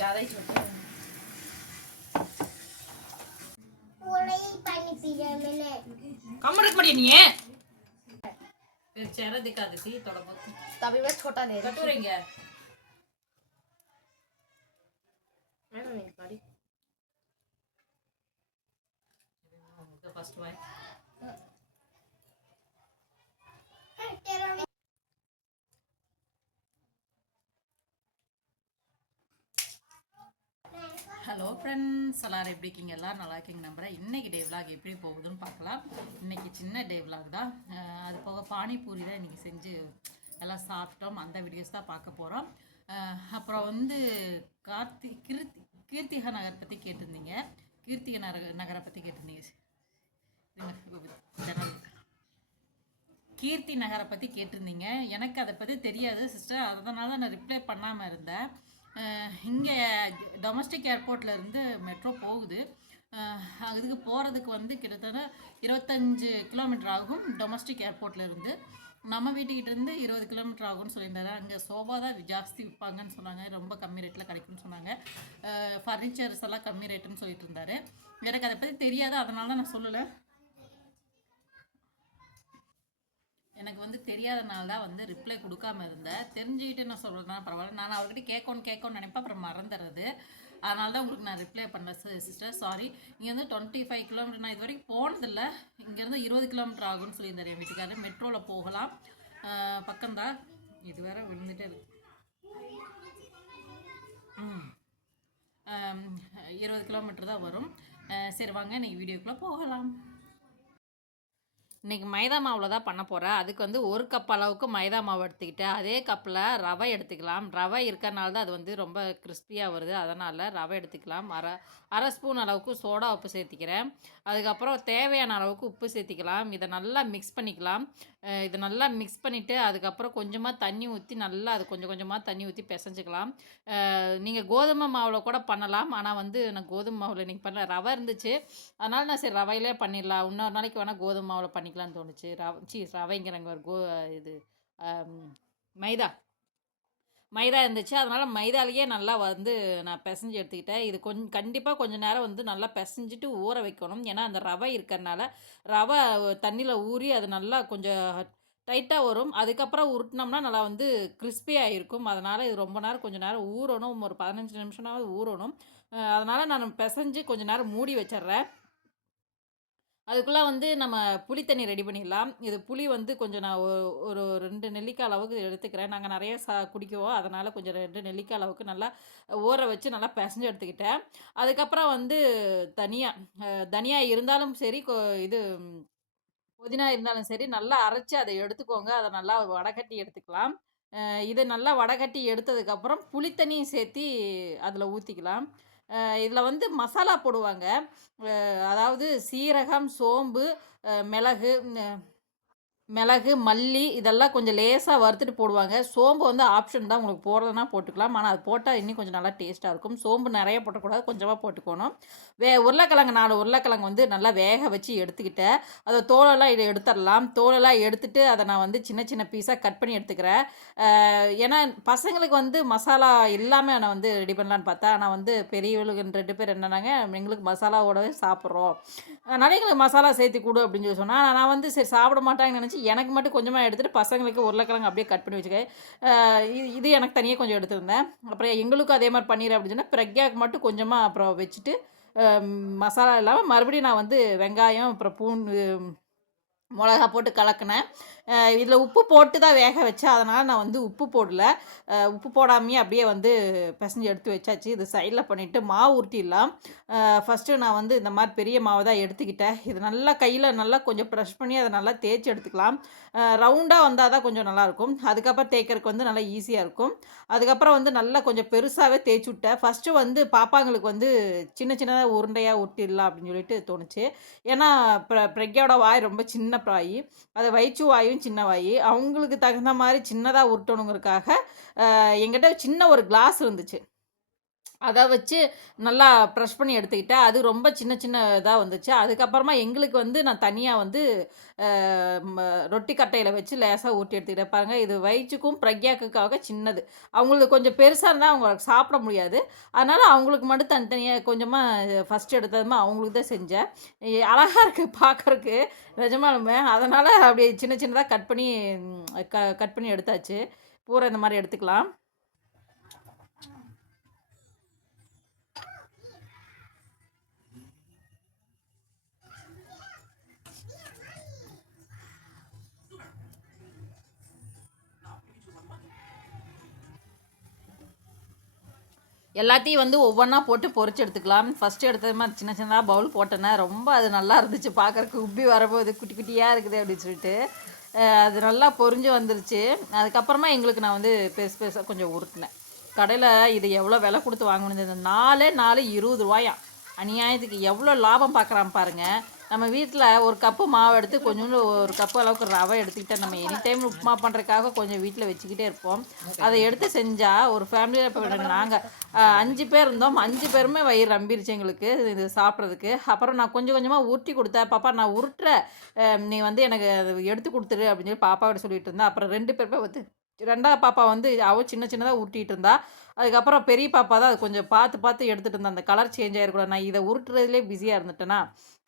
कुछ ज़्यादा ही छोटे हैं पूरा ही पानी पी लिया मैंने कम रख पड़ी नहीं है फिर चेहरा दिखा देती थोड़ा बहुत तभी मैं छोटा ले रही कटोरेंगे यार ஃப்ரெண்ட்ஸ் எல்லாரும் எப்படி இருக்கீங்க? எல்லாரும் நல்லா இருக்கீங்க நம்புறேன். இன்னைக்கு டே விலாக் எப்படி போகுதுன்னு பார்க்கலாம். இன்னைக்கு சின்ன டே விலாக் தான். அது போக பானிபூரி தான் இன்னைக்கு செஞ்சு எல்லாம் சாப்பிட்டோம். அந்த வீடியோஸ் தான் பார்க்க போகிறோம் அப்புறம் வந்து கார்த்தி கீர்த்தி கீர்த்திகா நகர் பற்றி கேட்டிருந்தீங்க. கீர்த்திகா நகர் நகரை பற்றி கேட்டிருந்தீங்க. கீர்த்தி நகரை பற்றி கேட்டிருந்தீங்க. எனக்கு அதை பற்றி தெரியாது சிஸ்டர் அதனால தான் நான் ரிப்ளை பண்ணாமல் இருந்தேன். இங்கே டொமஸ்டிக் ஏர்போர்ட்ல இருந்து மெட்ரோ போகுது அதுக்கு போகிறதுக்கு வந்து கிட்டத்தட்ட இருபத்தஞ்சு கிலோமீட்டர் ஆகும் டொமஸ்டிக் ஏர்போர்ட்லேருந்து நம்ம வீட்டுக்கிட்டேருந்து இருபது கிலோமீட்டர் ஆகும்னு சொல்லியிருந்தாரு. அங்கே சோஃபா தான் ஜாஸ்தி விற்பாங்கன்னு சொன்னாங்க. ரொம்ப கம்மி ரேட்டில் கிடைக்கும்னு சொன்னாங்க. ஃபர்னிச்சர்ஸ் எல்லாம் கம்மி ரேட்டுன்னு சொல்லிட்டு இருந்தாரு. எனக்கு அதை பற்றி தெரியாது. அதனால தான் நான் சொல்லலை. எனக்கு வந்து தெரியாதனால தான் வந்து ரிப்ளை கொடுக்காம இருந்தேன். தெரிஞ்சுக்கிட்டு நான் சொல்கிறதுனா பரவாயில்ல நான் அவர்கிட்ட கேட்கணும் கேட்கணும்னு நினைப்பேன் அப்புறம் மறந்துடுறது. அதனால தான் உங்களுக்கு நான் ரிப்ளை பண்ணுறேன் சிஸ்டர் சாரி இங்கேருந்து டுவெண்ட்டி ஃபைவ் கிலோமீட்டர் நான் இது வரைக்கும் போனதில்லை. இங்கேருந்து இருபது கிலோமீட்டர் ஆகும்னு சொல்லியிருந்தாரு என் வீட்டுக்காரர். மெட்ரோவில் போகலாம். பக்கம்தான். இது வேற விழுந்துட்டே இருக்கு இருபது கிலோமீட்டர் தான் வரும். சரி வாங்க இன்னைக்கு வீடியோக்குள்ளே போகலாம். இன்றைக்கி மைதா மாவில் தான் பண்ண போகிறேன் அதுக்கு வந்து ஒரு கப் அளவுக்கு மைதா மாவு எடுத்துக்கிட்டேன் அதே கப்பில் ரவை எடுத்துக்கலாம். ரவை இருக்கறனால தான் அது வந்து ரொம்ப கிறிஸ்பியாக வருது. அதனால் ரவை எடுத்துக்கலாம். அரை அரை ஸ்பூன் அளவுக்கு சோடா உப்பு சேர்த்திக்கிறேன். அதுக்கப்புறம் தேவையான அளவுக்கு உப்பு சேர்த்திக்கலாம். இதை நல்லா மிக்ஸ் பண்ணிக்கலாம். இதை நல்லா மிக்ஸ் பண்ணிவிட்டு அதுக்கப்புறம் கொஞ்சமாக தண்ணி ஊற்றி நல்லா அது கொஞ்சம் கொஞ்சமாக தண்ணி ஊற்றி பிசைஞ்சிக்கலாம். நீங்கள் கோதுமை மாவில் கூட பண்ணலாம். ஆனால் வந்து நான் கோதுமை மாவில் இன்றைக்கி பண்ணல. ரவை இருந்துச்சு. அதனால் நான் சரி ரவையிலே பண்ணிடலாம். இன்னொரு நாளைக்கு வேணால் கோதுமை மாவில் பண்ணிக்கலான்னு தோணுச்சு. ரவ சீ ரவைங்கிறாங்க ஒரு கோ இது மைதா. மைதா இருந்துச்சு. அதனால் மைதாலேயே நல்லா வந்து நான் பிசைஞ்சு எடுத்துக்கிட்டேன். இது கொஞ்சம் கண்டிப்பாக கொஞ்சம் நேரம் வந்து நல்லா பிசைஞ்சிட்டு ஊற வைக்கணும். ஏன்னா அந்த ரவை இருக்கிறனால ரவை தண்ணியில் ஊறி அது நல்லா கொஞ்சம் டைட்டாக வரும். அதுக்கப்புறம் உருட்டினோம்னா நல்லா வந்து கிறிஸ்பியாக இருக்கும் அதனால் இது ரொம்ப நேரம் கொஞ்சம் நேரம் ஊறணும். ஒரு பதினஞ்சு நிமிஷம்னாவது ஊறணும். அதனால் நான் பிசைஞ்சு கொஞ்சம் நேரம் மூடி வச்சிடுறேன். அதுக்குள்ளே வந்து நம்ம புளி தண்ணி ரெடி பண்ணிடலாம். இது புளி வந்து கொஞ்சம் நான் ஒ- ஒரு ரெண்டு நெல்லிக்காய் அளவுக்கு எடுத்துக்கிறேன். நாங்கள் நிறைய சா குடிக்குவோம். அதனால் கொஞ்சம் ரெண்டு நெல்லிக்காய் அளவுக்கு நல்லா ஊற வச்சு நல்லா பிசைஞ்சு எடுத்துக்கிட்டேன். அதுக்கப்புறம் வந்து தனியா தனியாக தனியா இருந்தாலும் சரி கொ- இது புதினா இருந்தாலும் சரி நல்லா அரைச்சி அதை எடுத்துக்கோங்க. அதை நல்லா வடகட்டி எடுத்துக்கலாம். இதை நல்லா வடகட்டி எடுத்ததுக்கப்புறம் புளித்தண்ணியும் சேர்த்தி அதில் ஊற்றிக்கலாம் இதில் வந்து மசாலா போடுவாங்க. அதாவது சீரகம் சோம்பு மிளகு மிளகு மல்லி இதெல்லாம் கொஞ்சம் லேசாக வறுத்துட்டு போடுவாங்க. சோம்பு வந்து ஆப்ஷன் தான் உங்களுக்கு போடுறதுனா போட்டுக்கலாம். ஆனால் அது போட்டால் இன்னும் கொஞ்சம் நல்லா டேஸ்ட்டாக இருக்கும். சோம்பு நிறைய போட்டக்கூடாது. கொஞ்சமாக போட்டுக்கணும். வே உருளைக்கிழங்கு நாலு உருளைக்கிழங்கு வந்து நல்லா வேக வச்சு எடுத்துக்கிட்டேன். அதை தோலெல்லாம் இதை எடுத்துடலாம். தோலெல்லாம் எடுத்துட்டு அதை நான் வந்து சின்ன சின்ன பீஸாக கட் பண்ணி எடுத்துக்கிறேன். ஏன்னா பசங்களுக்கு வந்து மசாலா இல்லாமல் நான் வந்து ரெடி பண்ணலான்னு பார்த்தா ஆனால் வந்து பெரியவளுக்கு ரெண்டு பேர் என்னன்னாங்க எங்களுக்கு மசாலாவோடவே சாப்பிட்றோம். அதனால் எங்களுக்கு மசாலா சேர்த்து கொடு அப்படின்னு சொல்லி சொன்னால் நான் வந்து சரி சாப்பிட மாட்டாங்கன்னு நினச்சி எனக்கு மட்டும் கொஞ்சமாக எடுத்துகிட்டு பசங்களுக்கு உருளைக்கிழங்கு அப்படியே கட் பண்ணி வச்சுக்க. இது இது எனக்கு தனியாக கொஞ்சம் எடுத்துருந்தேன். அப்புறம் எங்களுக்கும் அதே மாதிரி பண்ணிடுறேன் அப்படின்னு சொன்னால் பிரக்யாவுக்கு மட்டும் கொஞ்சமாக அப்புறம் வச்சுட்டு மசாலா இல்லாமல் மறுபடியும் நான் வந்து வெங்காயம் அப்புறம் பூண்டு மிளகா போட்டு கலக்கினேன். இதில் உப்பு போட்டு தான் வேக வச்சேன் அதனால் நான் வந்து உப்பு போடல. உப்பு போடாமையே அப்படியே வந்து பிசைஞ்சு எடுத்து வச்சாச்சு. இது சைடில் பண்ணிவிட்டு மாவு உருட்டிடலாம். ஃபஸ்ட்டு நான் வந்து இந்த மாதிரி பெரிய மாவை தான் எடுத்துக்கிட்டேன். இது நல்லா கையில் நல்லா கொஞ்சம் ப்ரெஷ் பண்ணி அதை நல்லா தேய்ச்சி எடுத்துக்கலாம். ரவுண்டாக வந்தால் தான் கொஞ்சம் நல்லாயிருக்கும் அதுக்கப்புறம் தேய்க்கறதுக்கு வந்து நல்லா ஈஸியாக இருக்கும். அதுக்கப்புறம் வந்து நல்லா கொஞ்சம் பெருசாகவே தேய்ச்சி விட்டேன். ஃபஸ்ட்டு வந்து பாப்பாங்களுக்கு வந்து சின்ன சின்னதாக உருண்டையாக உருட்டிடலாம் அப்படின்னு சொல்லிட்டு தோணுச்சு. ஏன்னா ப்ர பிரக்யாவோட வாய் ரொம்ப சின்ன வாய் அதை வயிற்று வாயும் சின்ன வாய் அவங்களுக்கு தகுந்த மாதிரி சின்னதாக உருட்டணுங்கிறதுக்காக எங்கிட்ட சின்ன ஒரு கிளாஸ் இருந்துச்சு. அதை வச்சு நல்லா ப்ரெஷ் பண்ணி எடுத்துக்கிட்டேன். அது ரொம்ப சின்ன சின்ன இதாக வந்துச்சு. அதுக்கப்புறமா எங்களுக்கு வந்து நான் தனியாக வந்து ரொட்டி கட்டையில் வச்சு லேசாக ஊட்டி எடுத்துக்கிட்டேன். பாருங்கள் இது வயிற்றுக்கும் பிரக்யாக்குக்காக சின்னது. அவங்களுக்கு கொஞ்சம் பெருசாக இருந்தால் அவங்க சாப்பிட முடியாது. அதனால் அவங்களுக்கு மட்டும் தனித்தனியாக கொஞ்சமாக ஃபஸ்ட்டு எடுத்ததுமா அவங்களுக்கு தான் செஞ்சேன். அழகாக இருக்குது பார்க்குறக்கு நிஜமாலுமே அதனால் அப்படியே சின்ன சின்னதாக கட் பண்ணி க கட் பண்ணி எடுத்தாச்சு. பூரா இந்த மாதிரி எடுத்துக்கலாம். எல்லாத்தையும் வந்து ஒவ்வொன்றா போட்டு பொறிச்சு எடுத்துக்கலாம் ஃபஸ்ட்டு எடுத்தது மாதிரி சின்ன சின்னதாக பவுல் போட்டேன்னா ரொம்ப அது நல்லா இருந்துச்சு. பார்க்கறக்கு உப்பி வரும்போது குட்டி குட்டியாக இருக்குது அப்படின்னு சொல்லிட்டு. அது நல்லா பொரிஞ்சு வந்துருச்சு. அதுக்கப்புறமா எங்களுக்கு நான் வந்து பெருசு பெருசாக கொஞ்சம் உருட்டினேன். கடையில் இது எவ்வளோ விலை கொடுத்து வாங்கணும் நாலு நாலே நாலு இருபது ரூபாயாம். அநியாயத்துக்கு எவ்வளோ லாபம் பார்க்குறான் பாருங்கள் நம்ம வீட்டில் ஒரு கப்பு மாவு எடுத்து கொஞ்சோண்டு ஒரு கப்பு அளவுக்கு ரவை எடுத்துக்கிட்டால் நம்ம எனி டைம் உப்புமா பண்ணுறதுக்காக கொஞ்சம் வீட்டில் வச்சுக்கிட்டே இருப்போம். அதை எடுத்து செஞ்சால் ஒரு ஃபேமிலியில் இப்போ நாங்கள் அஞ்சு பேர் இருந்தோம். அஞ்சு பேருமே வயிறு நம்பிருச்சு எங்களுக்கு இது சாப்பிட்றதுக்கு. அப்புறம் நான் கொஞ்சம் கொஞ்சமாக உருட்டி கொடுத்தேன். பாப்பா நான் உருட்டுற நீ வந்து எனக்கு எடுத்து கொடுத்துரு அப்படின்னு சொல்லி பாப்பாவோட சொல்லிட்டு இருந்தேன் அப்புறம் ரெண்டு பேருமே வந்து ரெண்டாவது பாப்பா வந்து அவள் சின்ன சின்னதாக உருட்டிட்டு இருந்தா. அதுக்கப்புறம் பெரிய பாப்பா தான் அது கொஞ்சம் பார்த்து பார்த்து எடுத்துகிட்டு இருந்தா. அந்த கலர் சேஞ்ச் ஆகிருக்கூடாது நான் இதை உருட்டுறதுலேயே பிஸியாக இருந்துட்டேனா?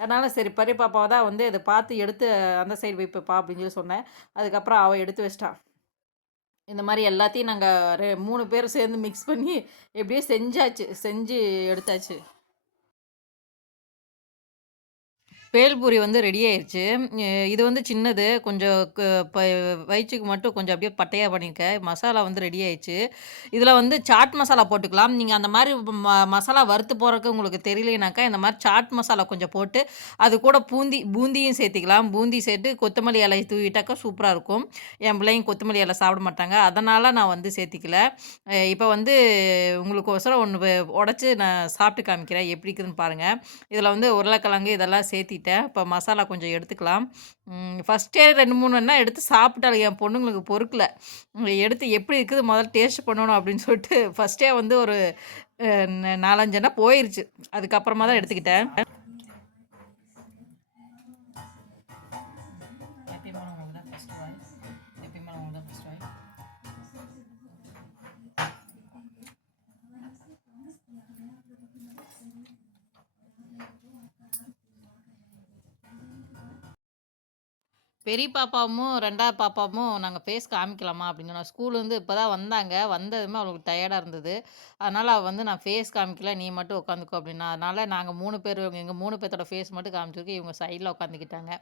அதனால் சரி பெரிய பாப்பாவை தான் வந்து அதை பார்த்து எடுத்து அந்த சைடு வைப்பப்பா அப்படின்னு சொல்லி சொன்னேன். அதுக்கப்புறம் அவள் எடுத்து வச்சிட்டான் இந்த மாதிரி எல்லாத்தையும் நாங்கள் மூணு பேர் சேர்ந்து மிக்ஸ் பண்ணி எப்படியோ செஞ்சாச்சு செஞ்சு எடுத்தாச்சு. பேல்பூரி வந்து ரெடி ஆயிடுச்சு இது வந்து சின்னது. கொஞ்சம் க- வயிற்றுக்கு மட்டும் கொஞ்சம் அப்படியே பட்டையாக பண்ணியிருக்கேன் மசாலா வந்து ரெடி ஆயிடுச்சு இதில் வந்து சாட் மசாலா போட்டுக்கலாம். நீங்கள் அந்த மாதிரி ம மசாலா வறுத்து போகிறதுக்கு உங்களுக்கு தெரியலனாக்கா இந்த மாதிரி சாட் மசாலா கொஞ்சம் போட்டு அது கூட பூந்தி பூந்தியும் சேர்த்திக்கலாம். பூந்தி சேர்த்து கொத்தமல்லி இலை தூவிட்டாக்கா சூப்பராக இருக்கும். என் பிள்ளைங்க கொத்தமல்லி இலை சாப்பிட மாட்டாங்க. அதனால் நான் வந்து சேர்த்திக்கல. இப்போ வந்து உங்களுக்கு ஒசரம் ஒன்று உடச்சி நான் சாப்பிட்டு காமிக்கிறேன். எப்படி இருக்குதுன்னு பாருங்கள் இதில் வந்து உருளைக்கிழங்கு இதெல்லாம் சேர்த்திட்டேன் இப்போ மசாலா கொஞ்சம் எடுத்துக்கலாம். ஃபஸ்ட்டே ரெண்டு மூணு என்ன எடுத்து சாப்பிட்டாலும் என் பொண்ணுங்களுக்கு பொறுக்கல. எடுத்து எப்படி இருக்குது முதல்ல டேஸ்ட் பண்ணணும் அப்படின்னு சொல்லிட்டு ஃபஸ்ட்டே வந்து ஒரு அஹ், போயிடுச்சு போயிருச்சு. அதுக்கப்புறமா தான் எடுத்துக்கிட்டேன். பெரிய பாப்பாவும் ரெண்டாவது பாப்பாவும் நாங்கள் ஃபேஸ் காமிக்கலாமா அப்படின்னு சொன்னோம் ஸ்கூல் வந்து இப்போ தான் வந்தாங்க. வந்ததுமே அவளுக்கு டயர்டாக இருந்தது. அதனால் அவள் வந்து நான் ஃபேஸ் காமிக்கல நீ மட்டும் உட்காந்துக்கோ அப்படின்னா அதனால் நாங்கள் மூணு பேர் எங்கள் மூணு பேர்த்தோட ஃபேஸ் மட்டும் காமிச்சிருக்கு. இவங்க சைடில் உட்காந்துக்கிட்டாங்க.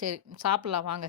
சரி சாப்பிட்லாம் வாங்க.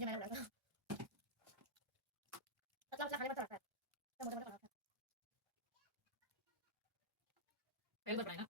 Jangan ada berapa. Atlas lah kalian. எழுதப்படாங்க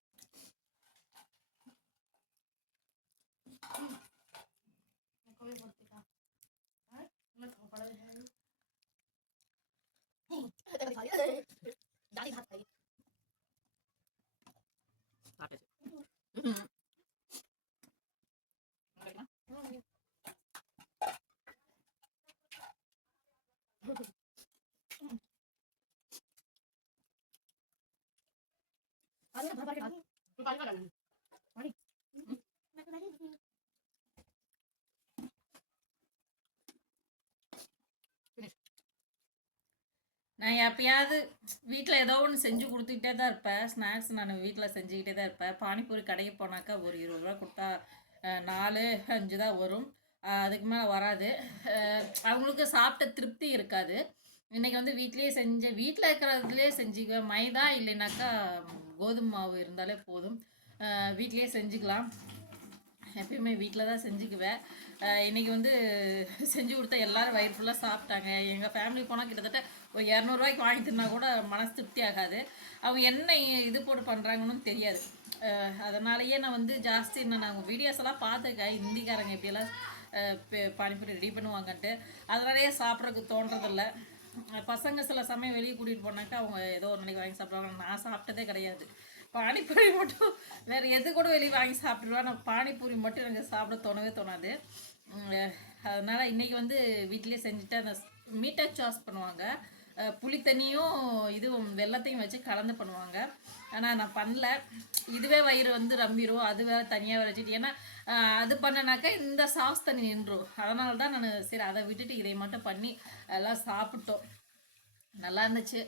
எப்பயாவது வீட்டில் ஏதோ ஒன்று செஞ்சு கொடுத்துக்கிட்டே தான் இருப்பேன் ஸ்நாக்ஸ் நான் வீட்டில் செஞ்சுக்கிட்டே தான் இருப்பேன் பானிபூரி கடைக்கு போனாக்கா ஒரு இருபது ரூபா கொடுத்தா நாலு அஞ்சு தான் வரும். அதுக்கு மேலே வராது. அவங்களுக்கு சாப்பிட்ட திருப்தி இருக்காது. இன்றைக்கி வந்து வீட்லேயே செஞ்சு வீட்டில் இருக்கிறதுலே செஞ்சுக்குவேன் மைதா இல்லைனாக்கா கோதுமை மாவு இருந்தாலே போதும். வீட்லேயே செஞ்சுக்கலாம். எப்பயுமே வீட்டில் தான் செஞ்சுக்குவேன் இன்றைக்கி வந்து செஞ்சு கொடுத்தா எல்லாரும் வயிறு ஃபுல்லாக சாப்பிட்டாங்க. எங்கள் ஃபேமிலி போனால் கிட்டத்தட்ட ஒரு இரநூறுவாய்க்கு வாங்கி தின்னா கூட மனசு திருப்தி ஆகாது. அவங்க என்ன இது போட்டு பண்ணுறாங்கன்னு தெரியாது. அதனாலயே நான் வந்து ஜாஸ்தி நான் அவங்க வீடியோஸ் எல்லாம் பார்த்துருக்கேன். ஹிந்திக்காரங்க எப்படியெல்லாம் பானிபூரி ரெடி பண்ணுவாங்கன்ட்டு. அதனாலயே சாப்பிட்றதுக்கு தோன்றதில்ல. பசங்க சில சமயம் வெளியே கூட்டிகிட்டு போனாக்கா அவங்க ஏதோ ஒரு நாளைக்கு வாங்கி சாப்பிடுவாங்க. நான் சாப்பிட்டதே கிடையாது. பானிபூரி மட்டும் வேறு எது கூட வெளியே வாங்கி சாப்பிட்ருவேன் நான் பானிபூரி மட்டும் எனக்கு சாப்பிட தோணவே தோணாது. அதனால் இன்றைக்கி வந்து வீட்டிலேயே செஞ்சுட்டு அந்த மீட்டை சாஸ் பண்ணுவாங்க. புளித்தண்ணியும் இதுவும் வெள்ளத்தையும் வச்சு கலந்து பண்ணுவாங்க. ஆனால் நான் பண்ணல. இதுவே வயிறு வந்து ரம்பிடும் அது வேற தனியாக வேற வச்சுட்டு ஏன்னா அது பண்ணனாக்கா இந்த சாஸ் தண்ணி நின்றும். அதனால தான் நான் சரி அதை விட்டுட்டு இதை மட்டும் பண்ணி எல்லாம் சாப்பிட்டோம். நல்லா இருந்துச்சு.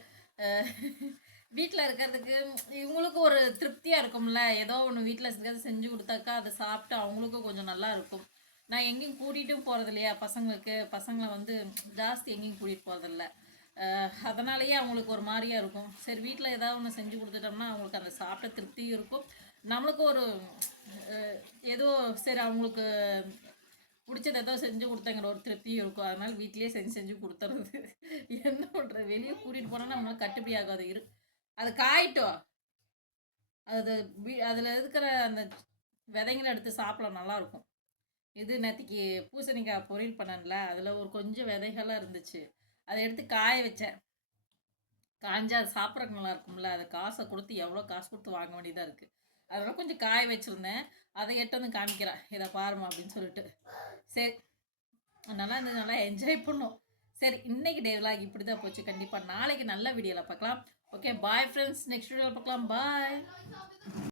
வீட்டில் இருக்கிறதுக்கு இவங்களுக்கு ஒரு திருப்தியாக இருக்கும்ல. ஏதோ ஒன்று வீட்டில் இருக்கிறது செஞ்சு கொடுத்தாக்கா அதை சாப்பிட்டு அவங்களுக்கும் கொஞ்சம் நல்லா இருக்கும். நான் எங்கேயும் கூட்டிகிட்டும் போகிறது இல்லையா பசங்களுக்கு? பசங்களை வந்து ஜாஸ்தி எங்கேயும் கூட்டிகிட்டு போகிறதில்ல அதனாலேயே அவங்களுக்கு ஒரு மாதிரியா இருக்கும். சரி வீட்டில் ஏதாவது ஒன்று செஞ்சு கொடுத்துட்டோம்னா அவங்களுக்கு அந்த சாப்பிட்ட திருப்தியும் இருக்கும். நம்மளுக்கும் ஒரு ஏதோ சரி அவங்களுக்கு பிடிச்சது ஏதோ செஞ்சு கொடுத்தங்கிற ஒரு திருப்தியும் இருக்கும். அதனால வீட்டிலேயே செஞ்சு செஞ்சு கொடுத்துறது. என்ன பண்ணுறது வெளியே கூட்டிகிட்டு போனால் நம்மளால் கட்டுப்படி ஆகாது. இரு. அது காயிட்டும். அது அதில் இருக்கிற அந்த விதைங்களை எடுத்து சாப்பிடலாம். நல்லா இருக்கும். இது நேற்றுக்கு பூசணிக்காய் பொரியல் பண்ணல அதில் ஒரு கொஞ்சம் விதைகள்லாம் இருந்துச்சு. அதை எடுத்து காய வச்சேன். காஞ்சா அது சாப்பிட்றதுக்கு நல்லா இருக்கும்ல. அதை காசை கொடுத்து எவ்வளோ காசு கொடுத்து வாங்க வேண்டியதாக இருக்குது அதெல்லாம் கொஞ்சம் காய வச்சுருந்தேன். அதை எட்டு வந்து காமிக்கிறேன் இதை பாருமா அப்படின்னு சொல்லிட்டு. சரி. நல்லா இருந்தது. நல்லா என்ஜாய் பண்ணோம். சரி இன்னைக்கு டே இப்படி தான் போச்சு. கண்டிப்பாக நாளைக்கு நல்ல வீடியோவில் பார்க்கலாம். ஓகே பாய் ஃப்ரெண்ட்ஸ் நெக்ஸ்ட் வீடியோவில் பார்க்கலாம். பாய்